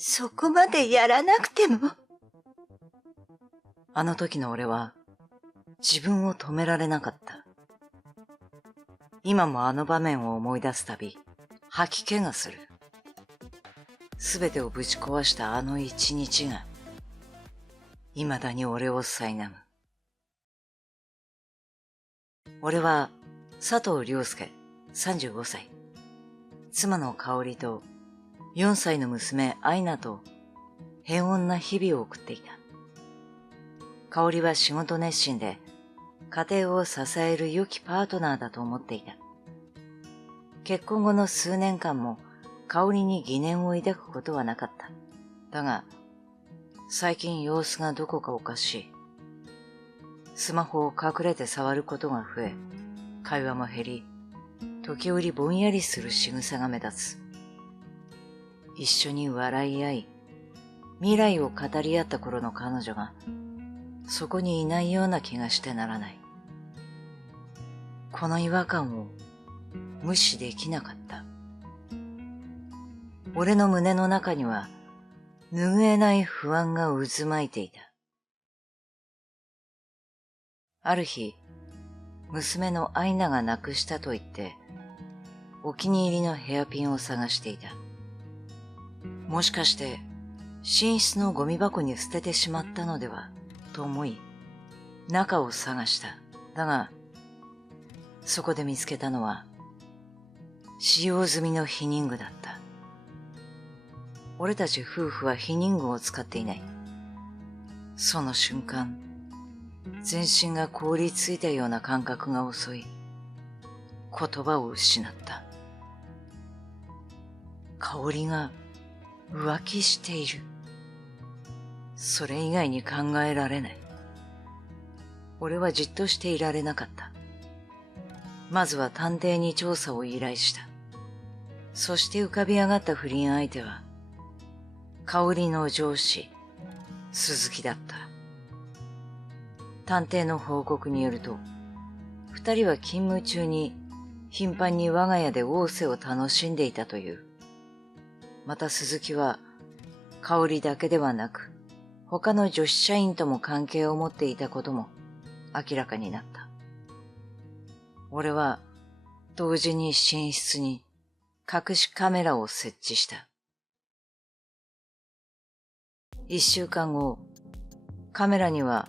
そこまでやらなくても。あの時の俺は自分を止められなかった。今もあの場面を思い出すたび吐き気がする。すべてをぶち壊したあの一日が未だに俺を苛む。俺は佐藤亮介35歳。妻の香織と4歳の娘愛菜と平穏な日々を送っていた。香織は仕事熱心で家庭を支える良きパートナーだと思っていた。結婚後の数年間も香織に疑念を抱くことはなかった。だが、最近様子がどこかおかしい。スマホを隠れて触ることが増え、会話も減り、時折ぼんやりする仕草が目立つ。一緒に笑い合い、未来を語り合った頃の彼女が、そこにいないような気がしてならない。この違和感を無視できなかった。俺の胸の中には拭えない不安が渦巻いていた。ある日、娘の愛菜が亡くしたと言って、お気に入りのヘアピンを探していた。もしかして寝室のゴミ箱に捨ててしまったのではと思い、中を探した。だが、そこで見つけたのは使用済みの避妊具だった。俺たち夫婦は避妊具を使っていない。その瞬間、全身が凍りついたような感覚が襲い、言葉を失った。香織が浮気している。それ以外に考えられない。俺はじっとしていられなかった。まずは探偵に調査を依頼した。そして浮かび上がった不倫相手は、香織の上司、鈴木だった。探偵の報告によると、二人は勤務中に頻繁に我が家で逢瀬を楽しんでいたという。また鈴木は、香織だけではなく、他の女子社員とも関係を持っていたことも明らかになった。俺は同時に寝室に隠しカメラを設置した。1週間後、カメラには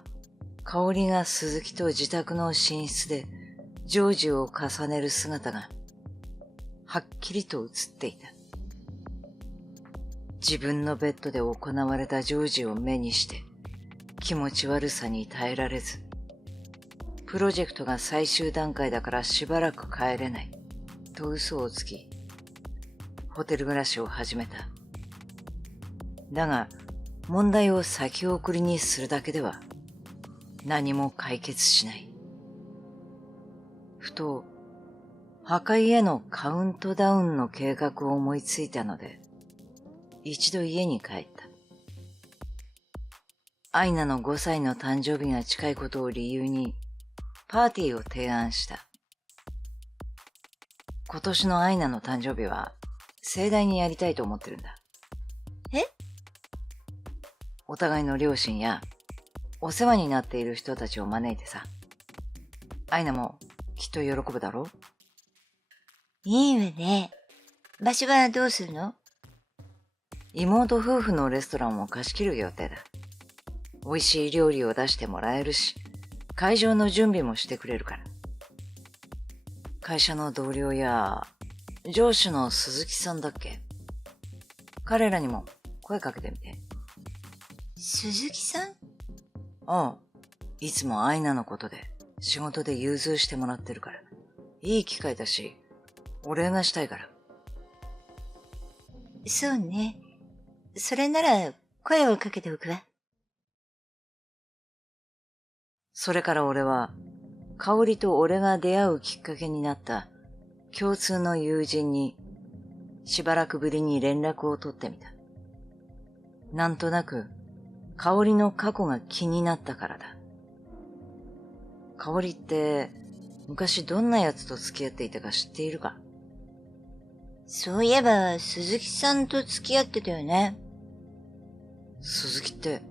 香織が鈴木と自宅の寝室で成就を重ねる姿がはっきりと映っていた。自分のベッドで行われた成就を目にして気持ち悪さに耐えられず、プロジェクトが最終段階だからしばらく帰れないと嘘をつき、ホテル暮らしを始めた。だが、問題を先送りにするだけでは何も解決しない。ふと、破壊へのカウントダウンの計画を思いついたので、一度家に帰った。愛菜の5歳の誕生日が近いことを理由に、パーティーを提案した。今年の愛菜の誕生日は盛大にやりたいと思ってるんだ。え？お互いの両親やお世話になっている人たちを招いてさ。愛菜もきっと喜ぶだろう？いいわね。場所はどうするの？妹夫婦のレストランを貸し切る予定だ。美味しい料理を出してもらえるし、会場の準備もしてくれるから。会社の同僚や上司の鈴木さんだっけ？彼らにも声かけてみて。鈴木さん？ああ、いつも愛菜のことで仕事で融通してもらってるから。いい機会だし、お礼がしたいから。そうね。それなら声をかけておくわ。それから俺は、香織と俺が出会うきっかけになった共通の友人にしばらくぶりに連絡を取ってみた。なんとなく香織の過去が気になったからだ。香織って昔どんな奴と付き合っていたか知っているか？そういえば鈴木さんと付き合ってたよね。鈴木って、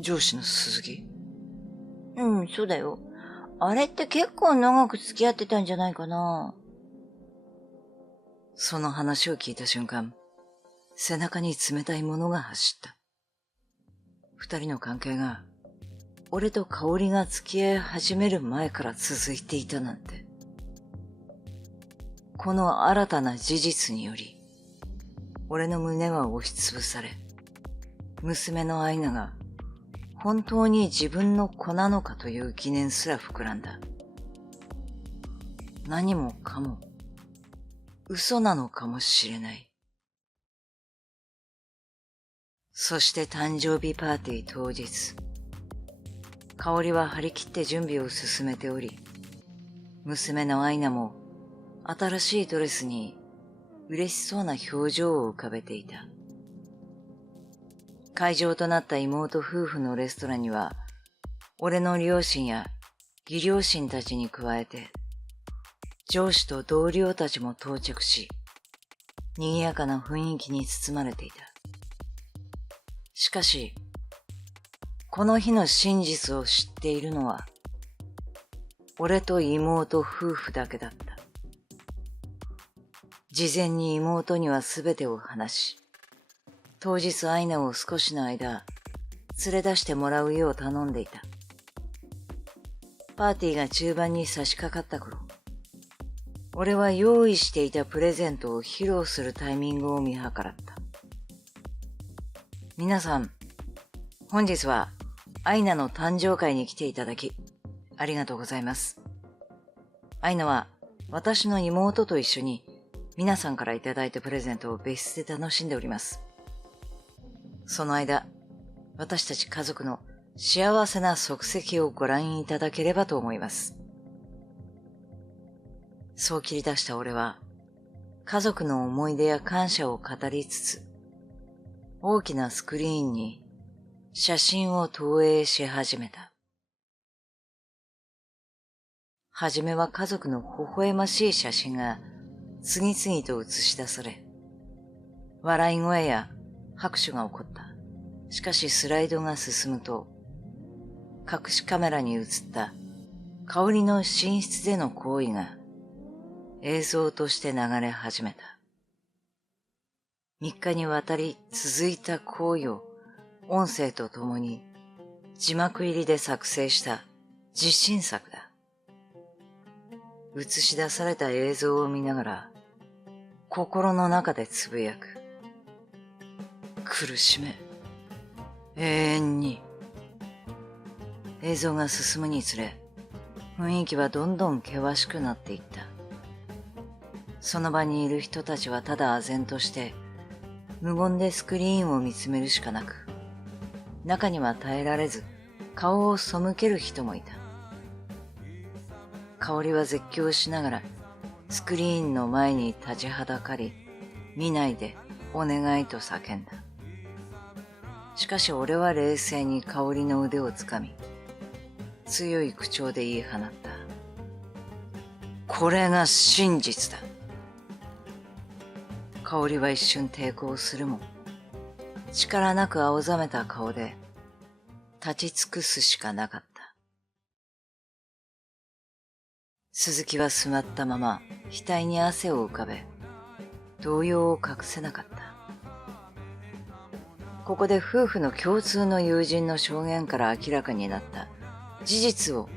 上司の鈴木？うん、そうだよ。あれって結構長く付き合ってたんじゃないかな。その話を聞いた瞬間、背中に冷たいものが走った。二人の関係が、俺と香織が付き合い始める前から続いていたなんて。この新たな事実により、俺の胸は押しつぶされ、娘のアイナが本当に自分の子なのかという疑念すら膨らんだ。何もかも嘘なのかもしれない。そして誕生日パーティー当日、香織は張り切って準備を進めており、娘のアイナも新しいドレスに嬉しそうな表情を浮かべていた。会場となった妹夫婦のレストランには、俺の両親や義両親たちに加えて、上司と同僚たちも到着し、賑やかな雰囲気に包まれていた。しかし、この日の真実を知っているのは、俺と妹夫婦だけだった。事前に妹にはすべてを話し、当日アイナを少しの間、連れ出してもらうよう頼んでいた。パーティーが中盤に差し掛かった頃、俺は用意していたプレゼントを披露するタイミングを見計らった。皆さん、本日はアイナの誕生会に来ていただき、ありがとうございます。アイナは私の妹と一緒に皆さんからいただいたプレゼントを別室で楽しんでおります。その間、私たち家族の幸せな足跡をご覧いただければと思います。そう切り出した俺は、家族の思い出や感謝を語りつつ、大きなスクリーンに写真を投影し始めた。はじめは家族の微笑ましい写真が次々と映し出され、笑い声や拍手が起こった。しかしスライドが進むと、隠しカメラに映った香織の寝室での行為が映像として流れ始めた。3日にわたり続いた行為を音声とともに字幕入りで作成した実信作だ。映し出された映像を見ながら心の中でつぶやく。苦しめ。永遠に。映像が進むにつれ、雰囲気はどんどん険しくなっていった。その場にいる人たちはただ唖然として、無言でスクリーンを見つめるしかなく、中には耐えられず、顔を背ける人もいた。香織は絶叫しながら、スクリーンの前に立ちはだかり、見ないでお願いと叫んだ。しかし俺は冷静に香織の腕をつかみ、強い口調で言い放った。これが真実だ。香織は一瞬抵抗するも、力なく青ざめた顔で立ち尽くすしかなかった。鈴木は座ったまま額に汗を浮かべ、動揺を隠せなかった。ここで夫婦の共通の友人の証言から明らかになった事実を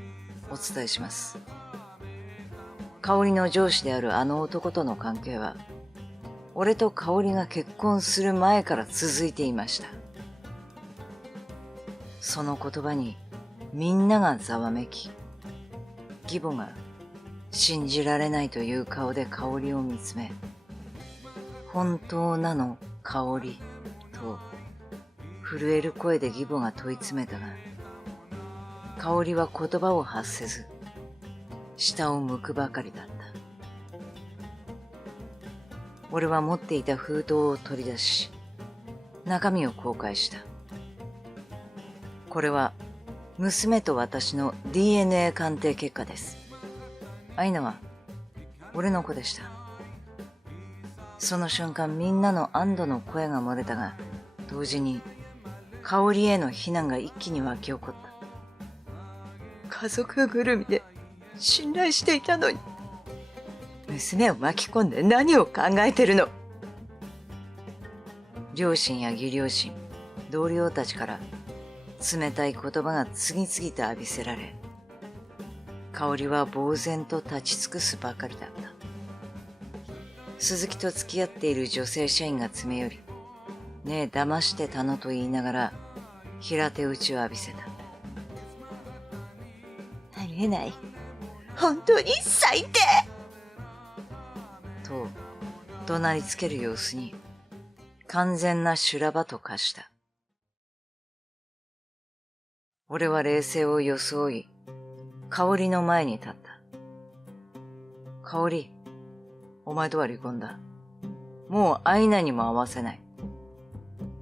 お伝えします。香織の上司であるあの男との関係は、俺と香織が結婚する前から続いていました。その言葉にみんながざわめき、義母が信じられないという顔で香織を見つめ、本当なの香織と震える声で義母が問い詰めたが、香織は言葉を発せず、下を向くばかりだった。俺は持っていた封筒を取り出し、中身を公開した。これは娘と私の DNA 鑑定結果です。アイナは俺の子でした。その瞬間みんなの安堵の声が漏れたが、同時に香織への非難が一気に湧き起こった。家族ぐるみで信頼していたのに、娘を巻き込んで何を考えてるの。両親や義両親、同僚たちから冷たい言葉が次々と浴びせられ、香織は呆然と立ち尽くすばかりだった。鈴木と付き合っている女性社員が詰め寄り、ねえ騙してたのと言いながら平手打ちを浴びせた。ありえない。本当に最低と怒鳴りつける様子に完全な修羅場と化した。俺は冷静を装い、香織の前に立った。香織、お前とは離婚だ。もうアイナにも会わせない。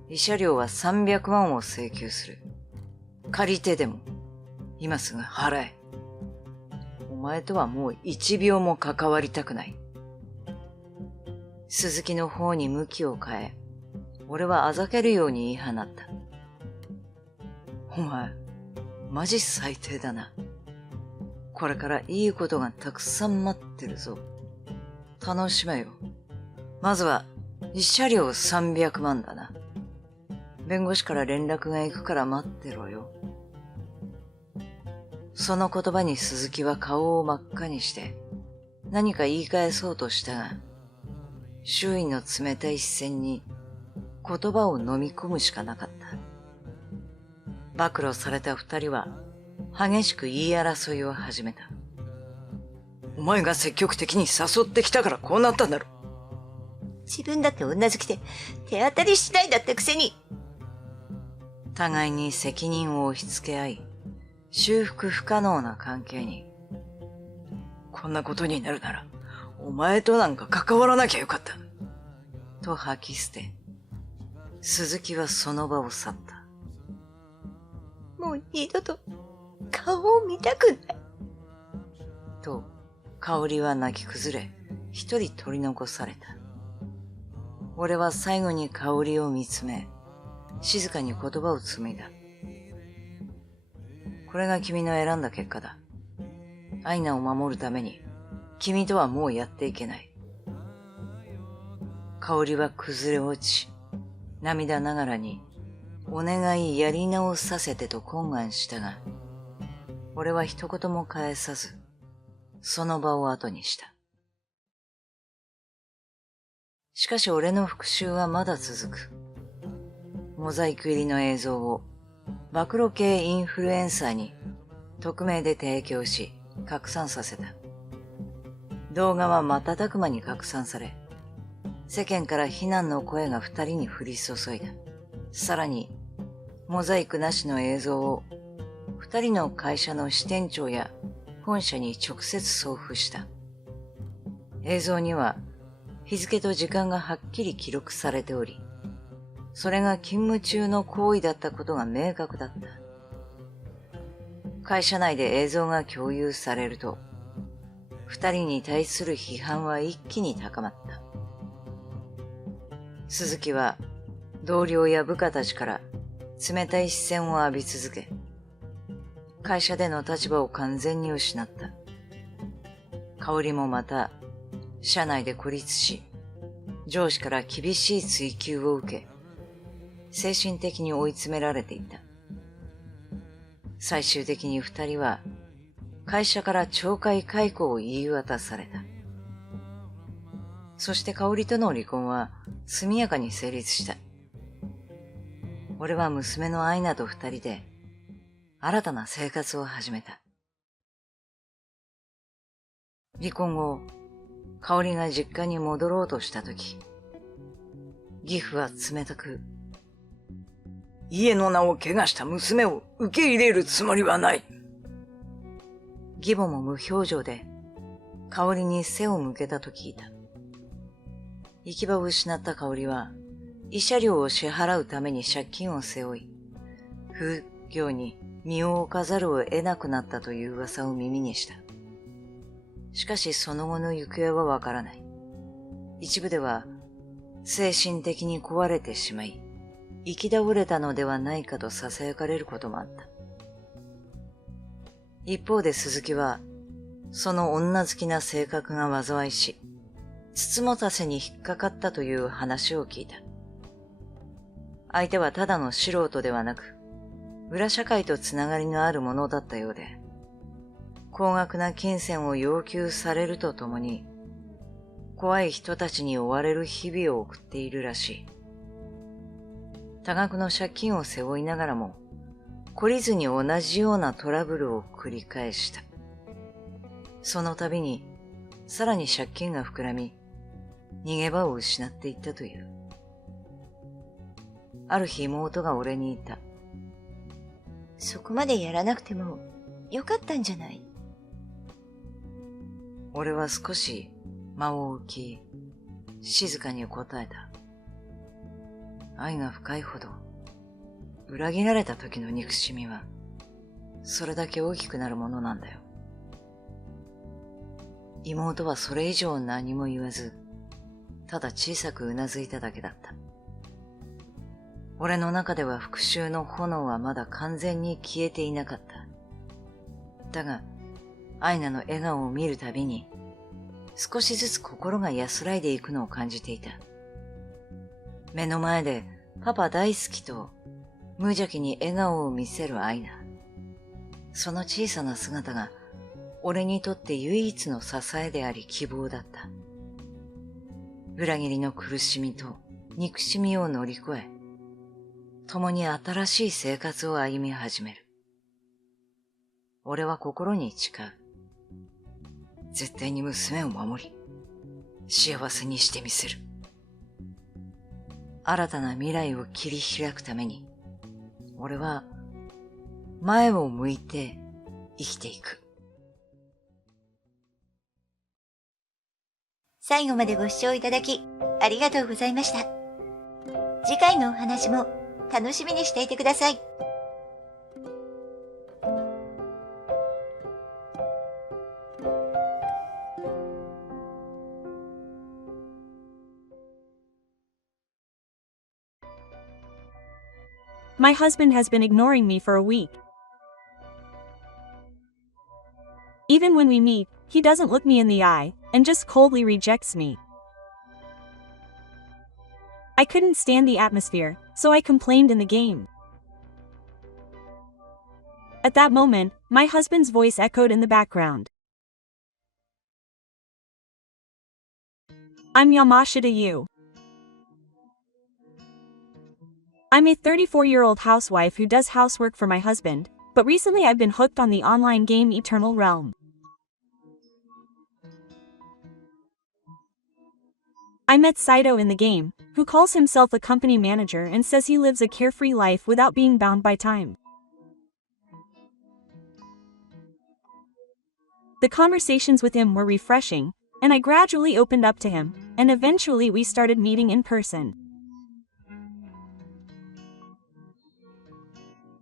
慰謝料は300万を請求する。借り手でも、今すぐ払え。お前とはもう1秒も関わりたくない。鈴木の方に向きを変え、俺はあざけるように言い放った。お前、マジ最低だな。これからいいことがたくさん待ってるぞ。楽しめよ。まずは、慰謝料300万だな。弁護士から連絡が行くから待ってろよ。その言葉に鈴木は顔を真っ赤にして、何か言い返そうとしたが、周囲の冷たい視線に言葉を飲み込むしかなかった。暴露された二人は激しく言い争いを始めた。お前が積極的に誘ってきたからこうなったんだろ。自分だって女好きで手当たり次第だったくせに。互いに責任を押し付け合い、修復不可能な関係に。こんなことになるなら、お前となんか関わらなきゃよかった。と吐き捨て、鈴木はその場を去った。もう二度と顔を見たくない。と、香織は泣き崩れ、一人取り残された。俺は最後に香織を見つめ、静かに言葉を紡いだ。これが君の選んだ結果だ。アイナを守るために、君とはもうやっていけない。香織は崩れ落ち、涙ながらに、お願いやり直させてと懇願したが、俺は一言も返さず、その場を後にした。しかし俺の復讐はまだ続く。モザイク入りの映像を暴露系インフルエンサーに匿名で提供し拡散させた。動画は瞬く間に拡散され、世間から非難の声が二人に降り注いだ。さらに、モザイクなしの映像を二人の会社の支店長や本社に直接送付した。映像には日付と時間がはっきり記録されており、それが勤務中の行為だったことが明確だった。会社内で映像が共有されると、二人に対する批判は一気に高まった。鈴木は同僚や部下たちから冷たい視線を浴び続け、会社での立場を完全に失った。香織もまた、社内で孤立し、上司から厳しい追及を受け、精神的に追い詰められていた。最終的に二人は、会社から懲戒解雇を言い渡された。そして香織との離婚は速やかに成立した。俺は娘のアイナと二人で新たな生活を始めた。離婚後、香織が実家に戻ろうとしたとき、義父は冷たく、家の名を汚した娘を受け入れるつもりはない。義母も無表情で、香織に背を向けたと聞いた。行き場を失った香織は、慰謝料を支払うために借金を背負い、風業に身を置かざるを得なくなったという噂を耳にした。しかしその後の行方はわからない。一部では、精神的に壊れてしまい、行き倒れたのではないかと囁かれることもあった。一方で鈴木は、その女好きな性格が災いし、つつもたせに引っかかったという話を聞いた。相手はただの素人ではなく、裏社会とつながりのあるものだったようで、高額な金銭を要求されるとともに、怖い人たちに追われる日々を送っているらしい。多額の借金を背負いながらも、懲りずに同じようなトラブルを繰り返した。その度に、さらに借金が膨らみ、逃げ場を失っていったという。ある日妹が俺に言った。そこまでやらなくてもよかったんじゃない？俺は少し間を置き、静かに答えた。愛が深いほど、裏切られた時の憎しみは、それだけ大きくなるものなんだよ。妹はそれ以上何も言わず、ただ小さくうなずいただけだった。俺の中では復讐の炎はまだ完全に消えていなかった。だが、アイナの笑顔を見るたびに、少しずつ心が安らいでいくのを感じていた。目の前でパパ大好きと無邪気に笑顔を見せるアイナ。その小さな姿が俺にとって唯一の支えであり希望だった。裏切りの苦しみと憎しみを乗り越え、共に新しい生活を歩み始める。俺は心に誓う。絶対に娘を守り、幸せにしてみせる。新たな未来を切り開くために、俺は前を向いて生きていく。最後までご視聴いただきありがとうございました。次回のお話も楽しみにしていてください。My husband has been ignoring me for a week. Even when we meet, he doesn't look me in the eye and just coldly rejects me. I couldn't stand the atmosphere, so I complained in the game. At that moment, my husband's voice echoed in the background. I'm Yamashita Yu. I'm a 34-year-old housewife who does housework for my husband, but recently I've been hooked on the online game Eternal Realm. I met Saito in the game, who calls himself a company manager and says he lives a carefree life without being bound by time. The conversations with him were refreshing, and I gradually opened up to him, and eventually we started meeting in person.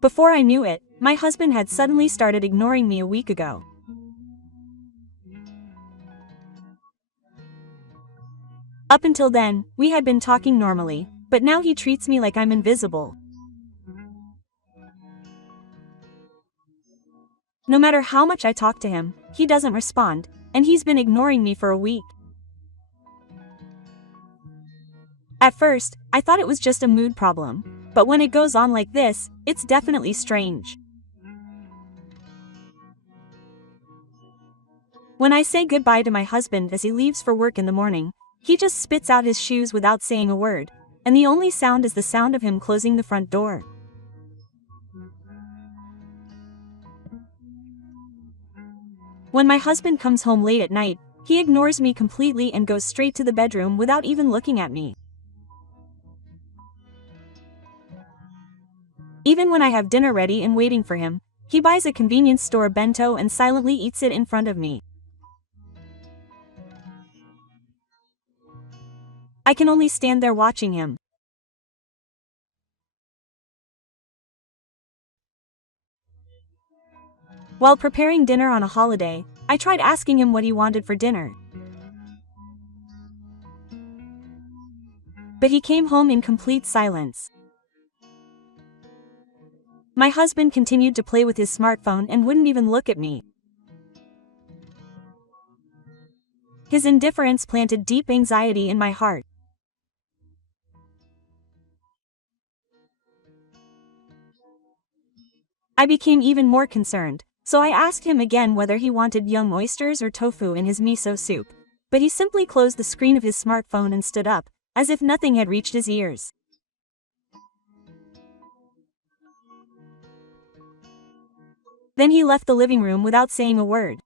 Before I knew it, my husband had suddenly started ignoring me a week ago. Up until then, we had been talking normally, but now he treats me like I'm invisible. No matter how much I talk to him, he doesn't respond, and he's been ignoring me for a week. At first, I thought it was just a mood problem, but when it goes on like this, it's definitely strange. When I say goodbye to my husband as he leaves for work in the morning, he just spits out his shoes without saying a word, and the only sound is the sound of him closing the front door. When my husband comes home late at night, he ignores me completely and goes straight to the bedroom without even looking at me. Even when I have dinner ready and waiting for him, he buys a convenience store bento and silently eats it in front of me. I can only stand there watching him. While preparing dinner on a holiday, I tried asking him what he wanted for dinner. But he came home in complete silence. My husband continued to play with his smartphone and wouldn't even look at me. His indifference planted deep anxiety in my heart. I became even more concerned, so I asked him again whether he wanted young oysters or tofu in his miso soup, but he simply closed the screen of his smartphone and stood up, as if nothing had reached his ears. Then he left the living room without saying a word.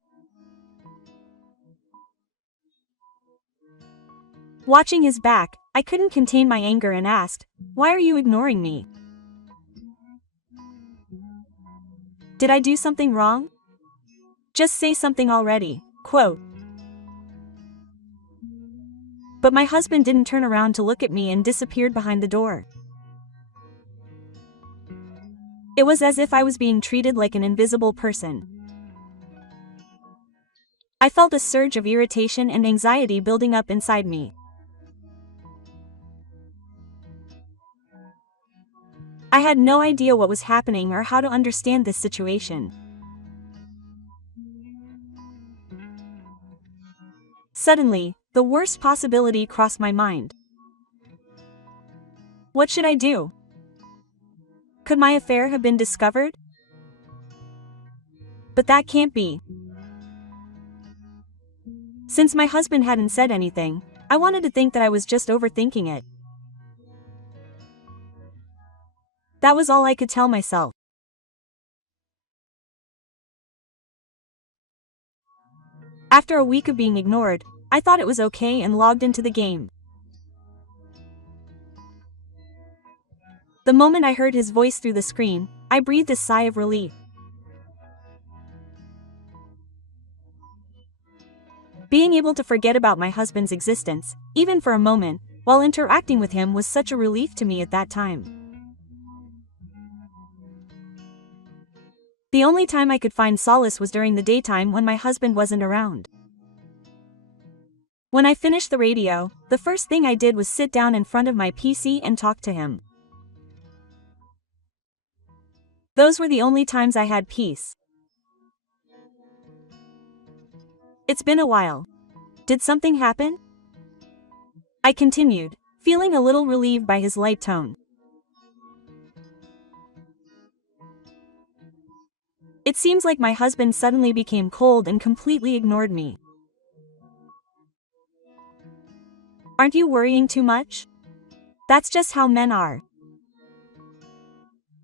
Watching his back, I couldn't contain my anger and asked, "Why are you ignoring me? Did I do something wrong? Just say something already." Quote. But my husband didn't turn around to look at me and disappeared behind the door. It was as if I was being treated like an invisible person. I felt a surge of irritation and anxiety building up inside me. I had no idea what was happening or how to understand this situation. Suddenly, the worst possibility crossed my mind. What should I do? Could my affair have been discovered? But that can't be. Since my husband hadn't said anything, I wanted to think that I was just overthinking it. That was all I could tell myself. After a week of being ignored, I thought it was okay and logged into the game. The moment I heard his voice through the screen, I breathed a sigh of relief. Being able to forget about my husband's existence, even for a moment, while interacting with him was such a relief to me at that time. The only time I could find solace was during the daytime when my husband wasn't around. When I finished the radio, the first thing I did was sit down in front of my PC and talk to him. Those were the only times I had peace. It's been a while. Did something happen? I continued, feeling a little relieved by his light tone. It seems like my husband suddenly became cold and completely ignored me. Aren't you worrying too much? That's just how men are.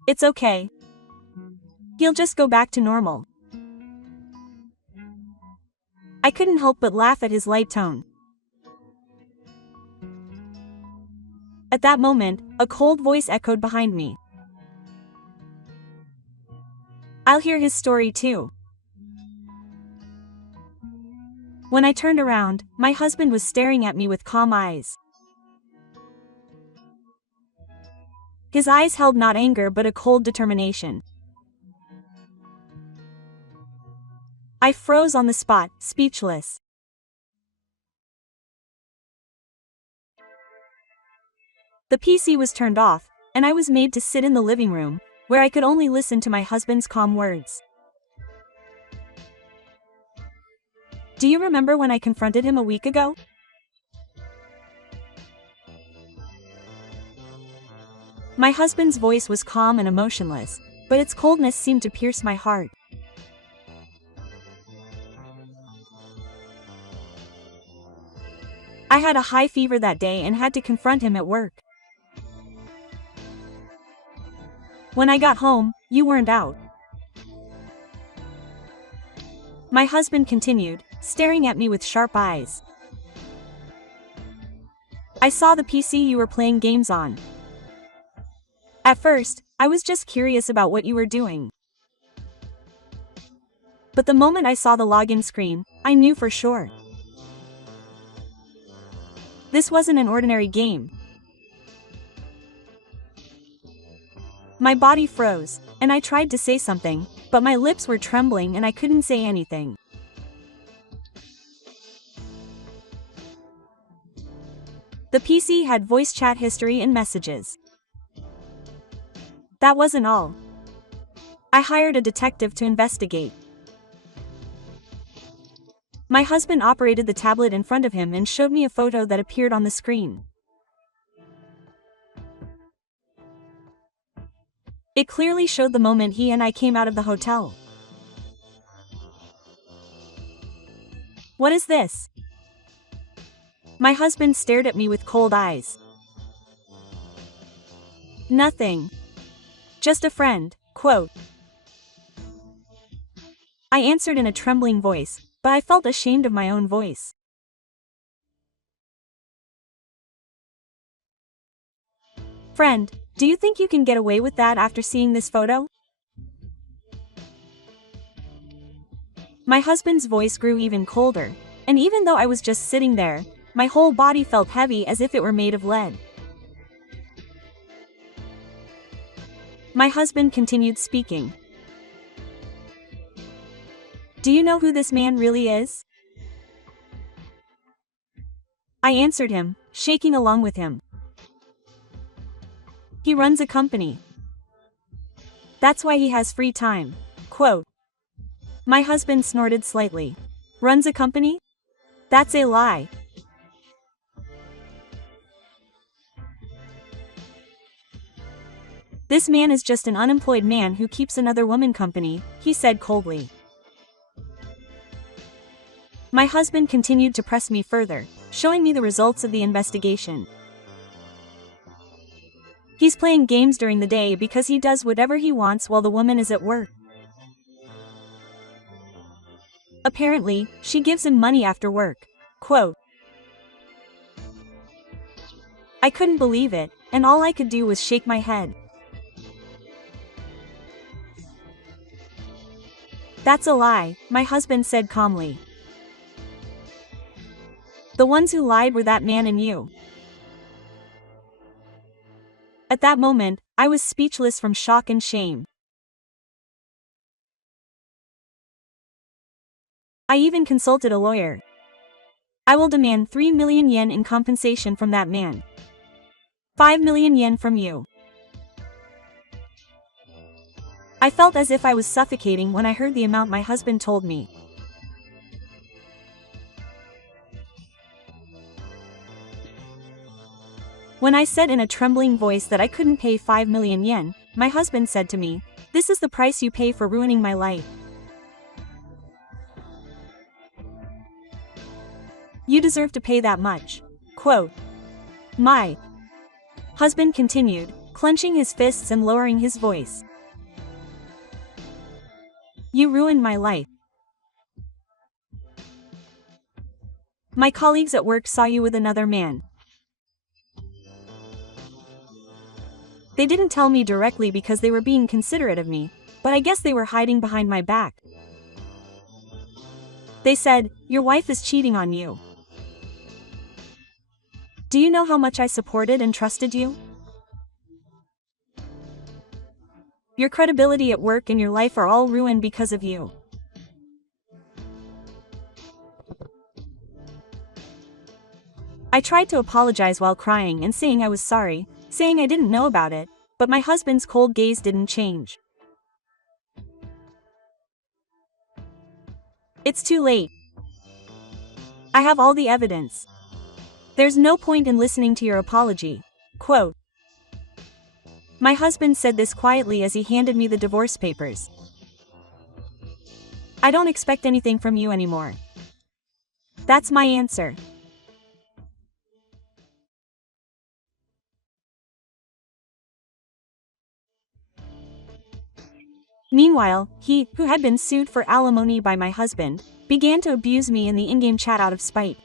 It's okay. He'll just go back to normal. I couldn't help but laugh at his light tone. At that moment, a cold voice echoed behind me. I'll hear his story too. When I turned around, my husband was staring at me with calm eyes. His eyes held not anger but a cold determination. I froze on the spot, speechless. The PC was turned off, and I was made to sit in the living room, where I could only listen to my husband's calm words. Do you remember when I confronted him a week ago? My husband's voice was calm and emotionless, but its coldness seemed to pierce my heart. I had a high fever that day and had to confront him at work. When I got home, you weren't out. My husband continued, staring at me with sharp eyes. I saw the PC you were playing games on. At first, I was just curious about what you were doing. But the moment I saw the login screen, I knew for sure. This wasn't an ordinary game. My body froze, and I tried to say something, but my lips were trembling and I couldn't say anything. The PC had voice chat history and messages. That wasn't all. I hired a detective to investigate. My husband operated the tablet in front of him and showed me a photo that appeared on the screen. It clearly showed the moment he and I came out of the hotel. What is this? My husband stared at me with cold eyes. Nothing. Just a friend, quote. I answered in a trembling voice, but I felt ashamed of my own voice. Friend, do you think you can get away with that after seeing this photo? My husband's voice grew even colder, and even though I was just sitting there, my whole body felt heavy as if it were made of lead. My husband continued speaking. Do you know who this man really is? I answered him, shaking along with him. He runs a company. That's why he has free time, quote. My husband snorted slightly. Runs a company? That's a lie. This man is just an unemployed man who keeps another woman company, he said coldly. My husband continued to press me further, showing me the results of the investigation. He's playing games during the day because he does whatever he wants while the woman is at work. Apparently, she gives him money after work, quote. I couldn't believe it, and all I could do was shake my head. That's a lie, my husband said calmly. The ones who lied were that man and you. At that moment, I was speechless from shock and shame. I even consulted a lawyer. I will demand 3 million yen in compensation from that man. 5 million yen from you. I felt as if I was suffocating when I heard the amount my husband told me. When I said in a trembling voice that I couldn't pay 5 million yen, my husband said to me, "This is the price you pay for ruining my life. You deserve to pay that much." Quote. My husband continued, clenching his fists and lowering his voice. You ruined my life. My colleagues at work saw you with another man. They didn't tell me directly because they were being considerate of me, but I guess they were hiding behind my back. They said, "Your wife is cheating on you." Do you know how much I supported and trusted you? Your credibility at work and your life are all ruined because of you. I tried to apologize while crying and saying I was sorry, saying I didn't know about it, but my husband's cold gaze didn't change. It's too late. I have all the evidence. There's no point in listening to your apology. Quote. My husband said this quietly as he handed me the divorce papers. I don't expect anything from you anymore. That's my answer. Meanwhile, he, who had been sued for alimony by my husband, began to abuse me in the in-game chat out of spite.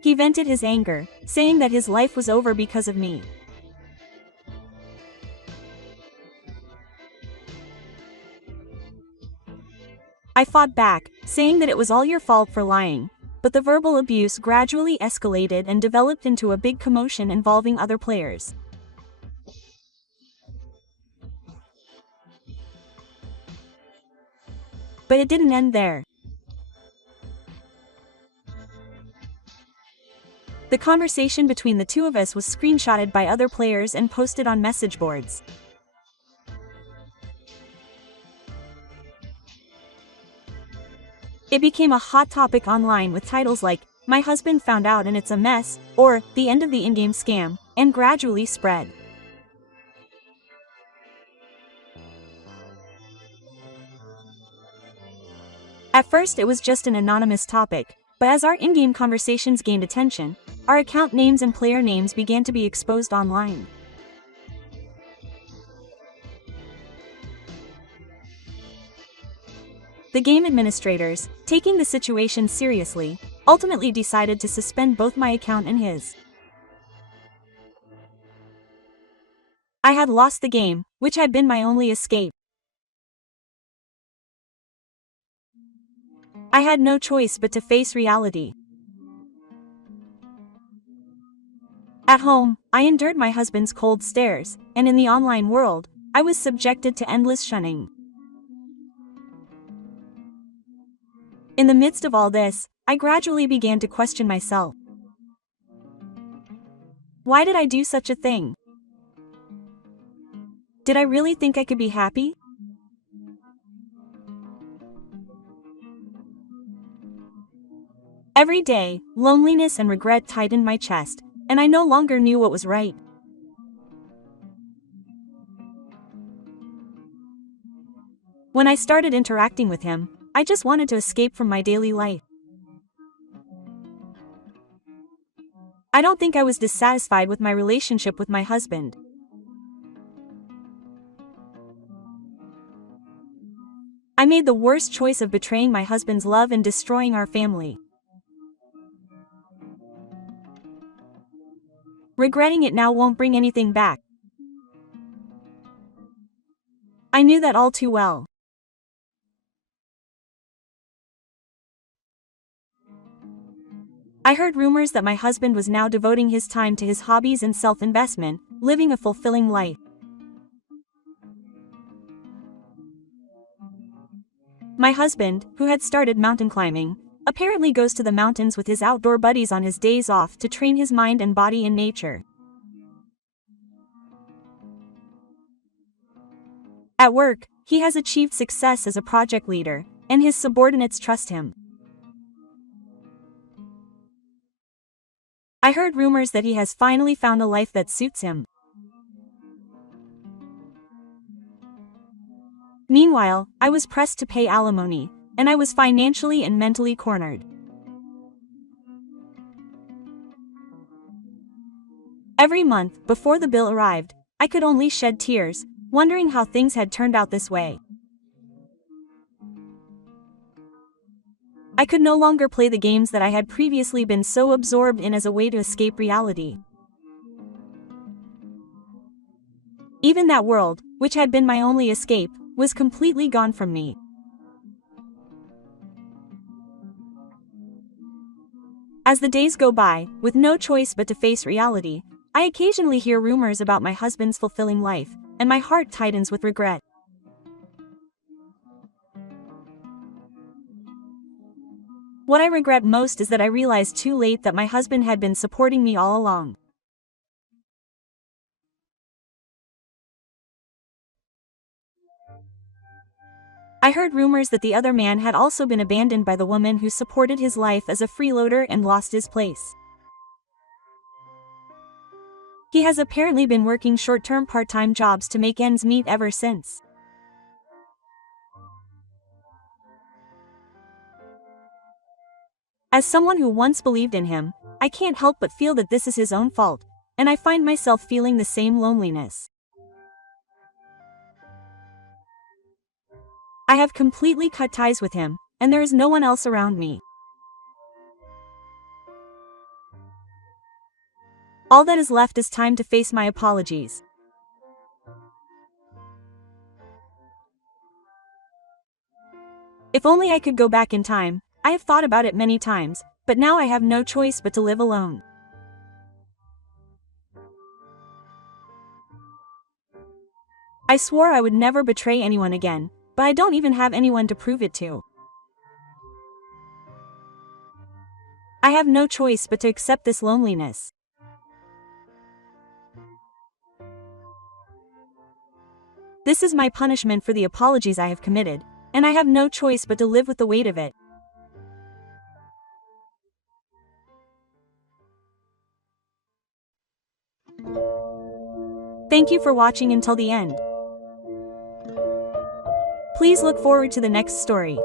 He vented his anger, saying that his life was over because of me. I fought back, saying that it was all your fault for lying, but the verbal abuse gradually escalated and developed into a big commotion involving other players. But it didn't end there. The conversation between the two of us was screenshotted by other players and posted on message boards. It became a hot topic online with titles like, "My husband found out and it's a mess," or "The end of the in-game scam," and gradually spread. At first it was just an anonymous topic, but as our in-game conversations gained attention, our account names and player names began to be exposed online. The game administrators, taking the situation seriously, ultimately decided to suspend both my account and his. I had lost the game, which had been my only escape. I had no choice but to face reality. At home, I endured my husband's cold stares, and in the online world, I was subjected to endless shunning. In the midst of all this, I gradually began to question myself. Why did I do such a thing? Did I really think I could be happy? Every day, loneliness and regret tightened my chest, and I no longer knew what was right. When I started interacting with him, I just wanted to escape from my daily life. I don't think I was dissatisfied with my relationship with my husband. I made the worst choice of betraying my husband's love and destroying our family. Regretting it now won't bring anything back. I knew that all too well. I heard rumors that my husband was now devoting his time to his hobbies and self-investment, living a fulfilling life. My husband, who had started mountain climbing, apparently goes to the mountains with his outdoor buddies on his days off to train his mind and body in nature. At work, he has achieved success as a project leader, and his subordinates trust him. I heard rumors that he has finally found a life that suits him. Meanwhile, I was pressed to pay alimony, and I was financially and mentally cornered. Every month, before the bill arrived, I could only shed tears, wondering how things had turned out this way. I could no longer play the games that I had previously been so absorbed in as a way to escape reality. Even that world, which had been my only escape, was completely gone from me. As the days go by, with no choice but to face reality, I occasionally hear rumors about my husband's fulfilling life, and my heart tightens with regret. What I regret most is that I realized too late that my husband had been supporting me all along. I heard rumors that the other man had also been abandoned by the woman who supported his life as a freeloader and lost his place. He has apparently been working short-term part-time jobs to make ends meet ever since. As someone who once believed in him, I can't help but feel that this is his own fault, and I find myself feeling the same loneliness. I have completely cut ties with him, and there is no one else around me. All that is left is time to face my apologies. If only I could go back in time. I have thought about it many times, but now I have no choice but to live alone. I swore I would never betray anyone again, but I don't even have anyone to prove it to. I have no choice but to accept this loneliness. This is my punishment for the apologies I have committed, and I have no choice but to live with the weight of it. Thank you for watching until the end. Please look forward to the next story.